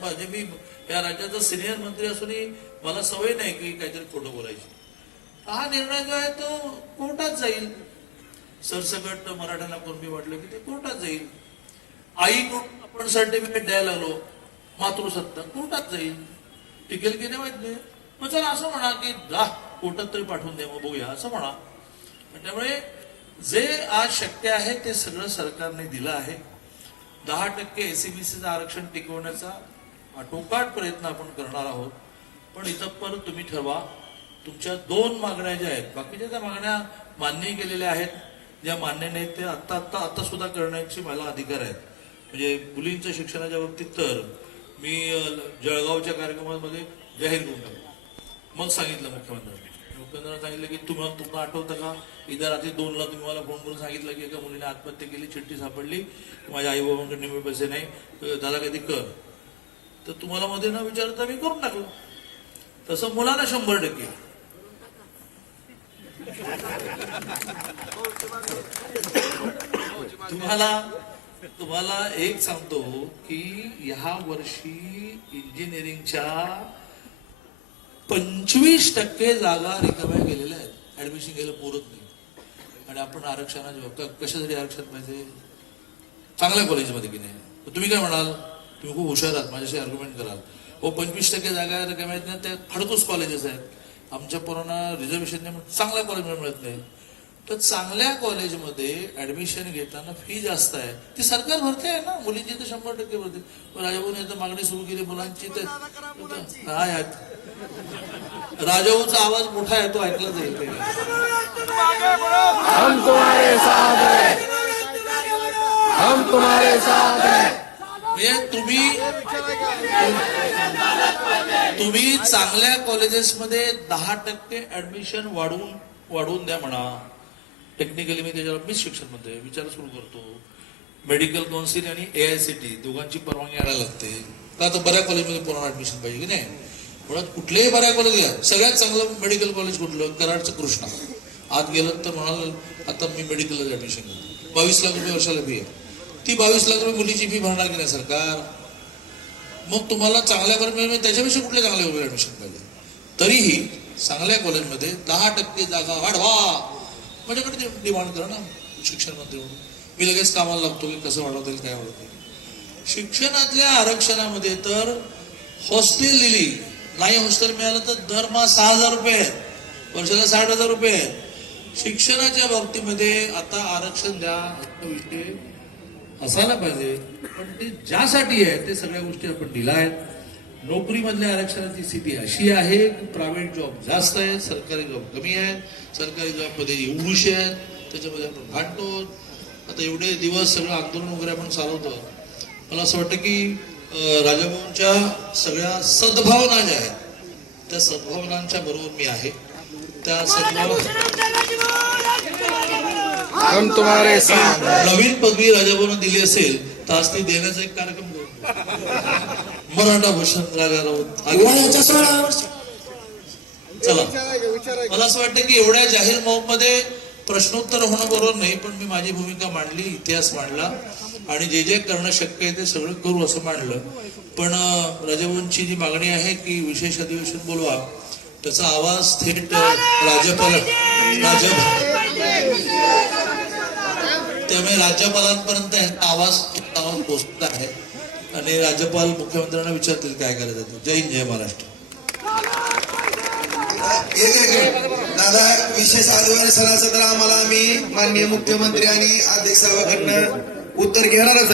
म्हणजे मी या राज्याचा सिनियर मंत्री असूनही मला सवय नाही की काहीतरी खोटं बोलायची. हा निर्णय जो आहे तो कोर्टात जाईल. सरसकट मराठ्यांना कुणबी वाटलं की ते कोर्टात जाईल. आईकडून आपण सर्टिफिकेट द्यायला लागलो, मातृसत्ता कोर्टात जाईल. टिकेल की नाही माहित नाही. मग चला असं म्हणा की जा कोर्टात तरी पाठवून दे, मग बघूया असं म्हणा. त्यामुळे जे आज शक्य आहे ते सगळं सरकारने दिलं आहे. 10% एसीबीसीचं आरक्षण टिकवण्याचा आटोकाट प्रयत्न आपण करणार आहोत. पण इथं परत तुम्ही ठरवा. तुमच्या 2 मागण्या ज्या आहेत, बाकीच्या त्या मागण्या मान्य केलेल्या आहेत, ज्या मान्य नाहीत ते आता सुद्धा करण्याची मला अधिकार आहेत. म्हणजे मुलींच्या शिक्षणाच्या बाबतीत तर मी जळगावच्या कार्यक्रमामध्ये जाहीर करून टाकलो. मग सांगितलं मुख्यमंत्र्यांना सांगितलं की तुम्हाला आठवतं का, इथं रात्री 2ला तुम्ही मला फोन करून सांगितलं की एका मुलीने आत्महत्या केली, चिठ्ठी सापडली, माझ्या आई बाबांकडे निम्मे पैसे नाही, दादा कधी कर. तर तुम्हाला मध्ये न विचारता मी करून टाकलं. तसं मुलांना 100%. तुम्हाला एक सांगतो की ह्या वर्षी इंजिनिअरिंगच्या 25% जागा रिकाम्या गेलेल्या आहेत. ऍडमिशन गेलं पुरत नाही. आणि आपण आरक्षणाच्या कशासाठी आरक्षण पाहिजे? चांगल्या कॉलेजमध्ये की नाही. तुम्ही काय म्हणाल? तुम्ही खूप हुशार आहात, माझ्याशी आर्ग्युमेंट कराल. 25% जागा रिकाम्या आहेत ना, त्या खडतूस कॉलेजेस आहेत. आमच्या पोरांना रिझर्वेशन चांगल्या कॉलेजमध्ये मिळत नाही. तर चांगल्या कॉलेजमध्ये ऍडमिशन घेताना फी जास्त आहे, ती सरकार भरते आहे ना. मुलींची तर 100% भरते. राजाभाऊने तर मागणी सुरू केली मुलांची, तर काय आहेत. राजाभाऊचा आवाज मोठा आहे, तो ऐकला जाईल. हम तुम्हारे साथ हैं, हम तुम्हारे साथ हैं. तुम्ही चांगल्या कॉलेजेसमध्ये 10% ऍडमिशन वाढवून द्या म्हणा. टेक्निकली मी त्याच्यावर मीच शिक्षण मध्ये विचार सुरू करतो. मेडिकल काउन्सिल आणि AICTE दोघांची परवानगी आणायला लागते का, तर बऱ्या कॉलेजमध्ये पोरांना ऍडमिशन पाहिजे की नाही. मुळात कुठल्याही बऱ्या कॉलेज घ्या. सगळ्यात चांगलं मेडिकल कॉलेज कुठलं? कराडचं कृष्णा. आत गेलं तर म्हणाल आता मी मेडिकलला ऍडमिशन घेतो. 22 लाख रुपये वर्षाला फी आहे. ती 22 लाख रुपये मुलीची फी भरणार की नाही सरकार? मग तुम्हाला चांगल्या कॉलेजमध्ये त्याच्यापेक्षा कुठल्या चांगल्या कॉलेज ऍडमिशन पाहिजे. तरीही चांगल्या कॉलेजमध्ये 10% जागा वाढवा. माझ्याकडे डिमांड करा ना शिक्षण मंत्री म्हणून. मी लगेच कामाला लागतो की कसं वाढवता येईल, काय वाढवता येईल. शिक्षणातल्या आरक्षणामध्ये तर हॉस्टेल दिली नाही, हॉस्टेल मिळालं तर दरमहा 6,000 रुपये आहेत, वर्षाला 60,000 रुपये आहेत. शिक्षणाच्या बाबतीमध्ये आता आरक्षण द्या हा विषय असायला पाहिजे. पण ते ज्यासाठी आहे ते सगळ्या गोष्टी आपण दिल्या आहेत. नोकरीमधल्या आरक्षणाची स्थिती अशी आहे की प्रायव्हेट जॉब जास्त आहेत, सरकारी जॉब कमी आहेत. सरकारी जॉबमध्ये एवढीशे आहेत, त्याच्यामध्ये आपण भांडतो. आता एवढे दिवस सगळं आंदोलन वगैरे आपण चालवतो. मला असं वाटतं की राजाभाऊंच्या सगळ्या सद्भावना ज्या आहेत त्या सद्भावनांच्या बरोबर मी आहे. त्या हम तुम्हारे साथ. नवीन पदवी राजाभाऊंना दिली असेल तर आज ती देण्याचा एक कार्यक्रम मराठा भूषण राजा राऊत. चला, मला असं वाटतं की एवढ्या जाहीर मॉबमध्ये प्रश्नोत्तर होणं बरोबर नाही, पण मी माझी भूमिका मांडली, इतिहास मांडला आणि जे जे करणं शक्य आहे ते सगळं करू असं मांडलं. पण राजाभाऊंची जी मागणी आहे की विशेष अधिवेशन बोलवा, त्याचा आवाज थेट त्यामुळे राज्यपालांपर्यंत आवाज पोहोचत आहे आणि राज्यपाल मुख्यमंत्र्यांना विचारतील काय करायचं ते. जय हिंद, जय महाराष्ट्र. दादा, विशेष अधिवेशनाचं तर आम्हाला मी माननीय मुख्यमंत्री आणि अध्यक्ष साहेबांकडनं उत्तर घेणारच.